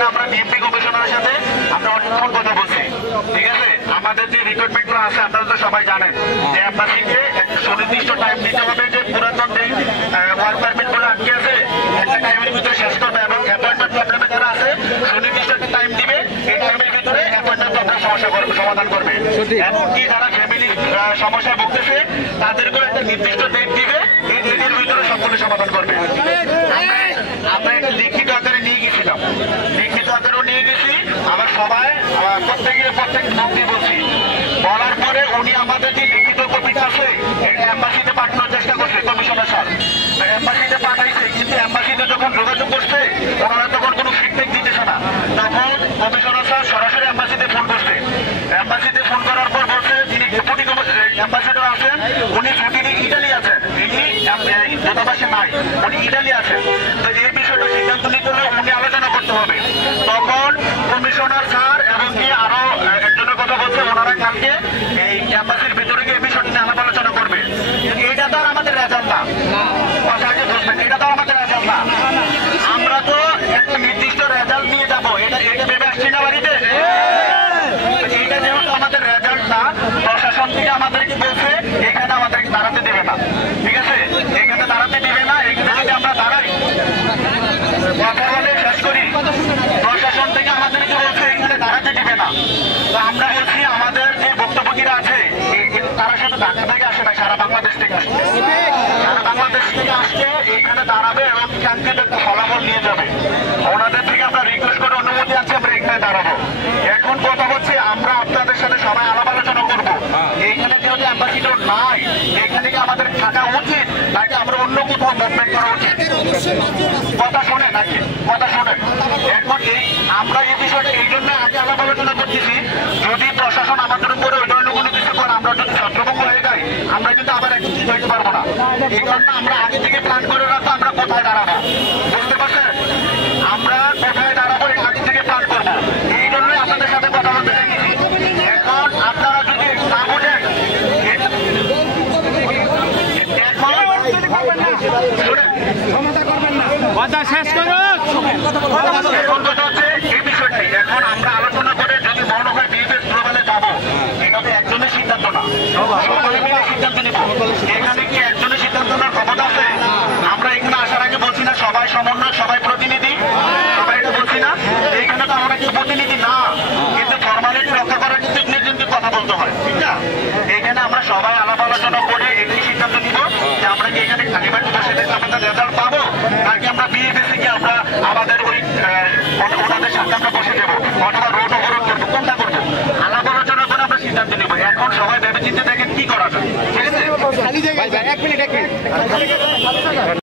এখানে আমরা বিএমপি কমিশনারের সাথে আমরা অনেকক্ষণ কথা বলছি, ঠিক আছে। আমাদের যে রিক্রুটমেন্ট গুলো আছে আপনারা তো সবাই জানেন যে এম্বাসিকে সুনির্দিষ্ট টাইম দিতে হবে, যে পুরাতন যে ওয়ার্ক পারমিট গুলো আটকে আছে একটা টাইমের ভিতরে শেষ করবে এবং অ্যাপয়েন্টমেন্ট প্রবলেমে যারা আছে সুনির্দিষ্ট একটা টাইম দিবে, এই টাইমের ভিতরে অ্যাপয়েন্টমেন্ট প্রবলেম সমস্যা সমাধান করবে। এমনকি যারা ফ্যামিলি সমস্যায় ভুগতেছে তাদেরকেও একটা নির্দিষ্ট ডেট দিবে, এই ডেটের ভিতরে সবগুলো সমাধান করবে। আমরা একটা লিখিত আকারে নিয়ে গেছিলাম, লিখিত আকারেও নিয়ে গেছি। আমার সবাই প্রত্যেক মুক্তি বলছি, বলার পরে উনি আমাদের যে লিখিত কপিটা আছে এটা এম্বাসিতে পাঠানোর চেষ্টা করছে কমিশনার স্যার, এম্বাসিতে পাঠাইছে। কিন্তু এম্বাসিতে যখন যোগাযোগ করছে ওনারা তখন কোনো ফিডব্যাক দিতেছে না। তখন কমিশনার স্যার সরাসরি এম্বাসিতে ফোন করছে। এম্বাসিতে ফোন করার পর বলছে তিনি ডেপুটি অ্যাম্বাসেডর আছেন, উনি ছুটিতে ইটালি আছেন, তিনি দূতাবাসে নাই, উনি ইটালি আছেন। তো এই বিষয়টা সিদ্ধান্ত নিতে হলে উনি আলোচনা করতে হবে। তখন কমিশনার স্যার এবং কি আরো একজনের কথা বলছে, ওনারা কালকে এই অ্যাম্বাসির ভিতরে গিয়ে এই বিষয়টি নিয়ে আলাপ আলোচনা করবে। এটা তো আর আমাদের রেজাল্ট না, এটা তো আমাদের রেজাল্ট না। আমরা তো একটা নির্দিষ্ট রেজাল্ট নিয়ে যাবো, এটা ভেবে আসছি না বাড়িতে। এইটা যেহেতু আমাদের রেজাল্ট না, প্রশাসন থেকে আমাদেরকে বলছে এখানে আমাদেরকে দাঁড়াতে দেবে না, ঠিক আছে, এখানে দাঁড়াতে দিবে না। এখানে যদি আমরা দাঁড়াই, কথা বলে শেষ করি, প্রশাসন থেকে আমাদেরকে বলছে এখানে দাঁড়াতে দিবে না। তো আমরা বলছি আমাদের যে বক্তব্যীরা আছে তারা সাথে ঢাকা থেকে আসে না, সারা বাংলাদেশ থেকে আসছে, সারা বাংলাদেশ থেকে আসছে, এখানে দাঁড়াবে এবং কাঙ্ক্ষিত একটা ফলাফল নিয়ে যাবে। ওনাদের থেকে আমরা রিকোয়েস্ট করে অনুমতি আছে, আমরা এখানে দাঁড়াবো। এখন কথা হচ্ছে আমরা আপনাদের সাথে সবাই আলাপ আলোচনা করবো, এইখানে যেহেতু অ্যাম্বাসিডর নাই, এখানে কি আমাদের থাকা উচিত নাকি আমরা অন্য কোথাও মুভমেন্ট করা উচিত? কথা শোনে নাকি কথা শোনে। এখন আমরা এই বিষয়টা এই জন্য আগে আলাপ আলোচনা করতেছি, যদি প্রশাসন আমাদের উপরে ওই ধরনের কোনো কিছু করে, আমরা যদি ছত্রভঙ্গ হয়ে যাই, আমরা কিন্তু আবার একটু ঠিক হইতে পারবো না। এই কারণে আমরা আগে থেকে প্ল্যান করে রাখবো আমরা কোথায় দাঁড়াবো, বুঝতে পারছেন? আমরা কোথায় দাঁড়াবো আগে থেকে প্ল্যান করবো, এই জন্যই আপনাদের সাথে কথা বলতে চাইছি। এখন আপনারা যদি না বোঝেন, কথা শেষ করুন। এই বিষয়টাই এখন আমরা আলোচনা করে যদি মনে হয় বিএফএস গ্লোবালে যাবো, এটা তো একজনের সিদ্ধান্ত না, সবাই মিলে সিদ্ধান্ত নিব। এখানে কি একজনের সিদ্ধান্ত নেওয়ার ক্ষমতা আছে? আমরা এখানে আসার আগে বলছি না সবাই সমন্বয়, সবাই প্রতিনিধি, সবাই এটা বলছি না? এইখানে তো আমরা কিছু প্রতিনিধি না, কিন্তু ফর্মালিটি রক্ষা করার কিন্তু কথা বলতে হয়, ঠিক না? এইখানে আমরা সবাই আলাপ আলোচনা করে এটাই সিদ্ধান্ত নিব যে আমরা কি এখানে খালিবাড়ি বসে থেকে আমাদের রেজাল্ট পাবো, নাকি আমরা বিএফএস গিয়ে আমরা আমাদের ওই ওনাদের সাথে আমরা বসে দেবো অথবা রোড অবরোধ করবো, কোনটা করবো? আলাপ আলোচনা করে আমরা সিদ্ধান্ত নিব। এখন সবাই ভেবে চিন্তে দেখেন কি করা যায়, ঠিক আছে?